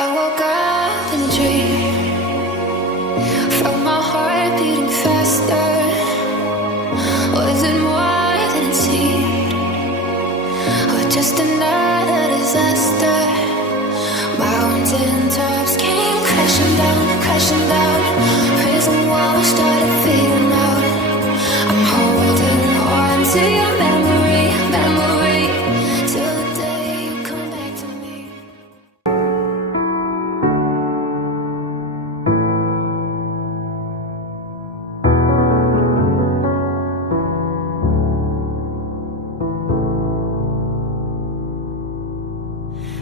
I woke up in a dream, felt my heart beating faster. Was it more than it seemed, or just another disaster? Mountain tops came crashing down, crashing down. Prison walls started fading out. I'm holding on to your memory, memory, till the day you come back to me.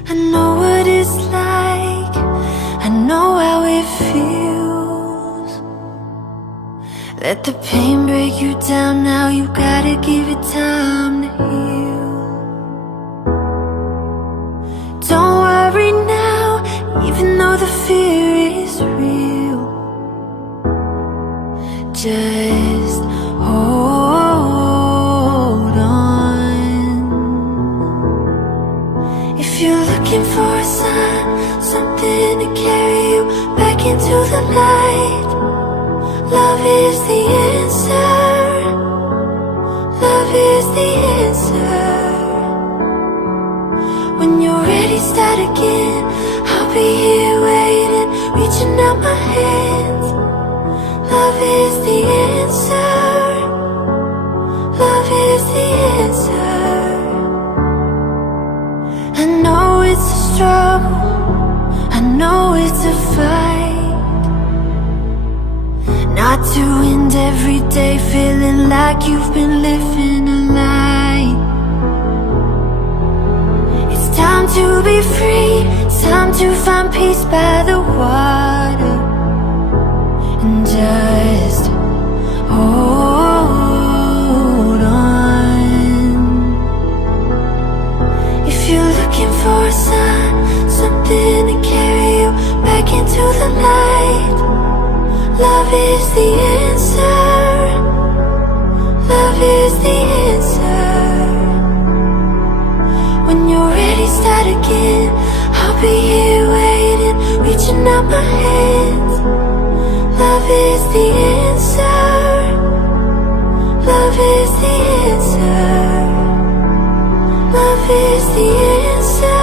I know what it's like, I know how it feels. Let the pain break you down now, you gotta give it time to heal. Don't worry now, even though the fear is real. Just hold on. If you're looking for a sign, something to carry you back into the light, love is the answer. Love is the answer. When you're ready, start again. I'll be here waiting, reaching out my hands. Love is the answer. Love is the answer. I know it's a struggle, I know it's a fight, not to end every day feeling like you've been living a lie. It's time to be free, it's time to find peace by the water, and just hold on. If you're looking for a sign, something to carry you back into the light, love is the answer. Love is the answer. When you're ready, start again. I'll be here waiting, reaching out my hands. Love is the answer. Love is the answer. Love is the answer.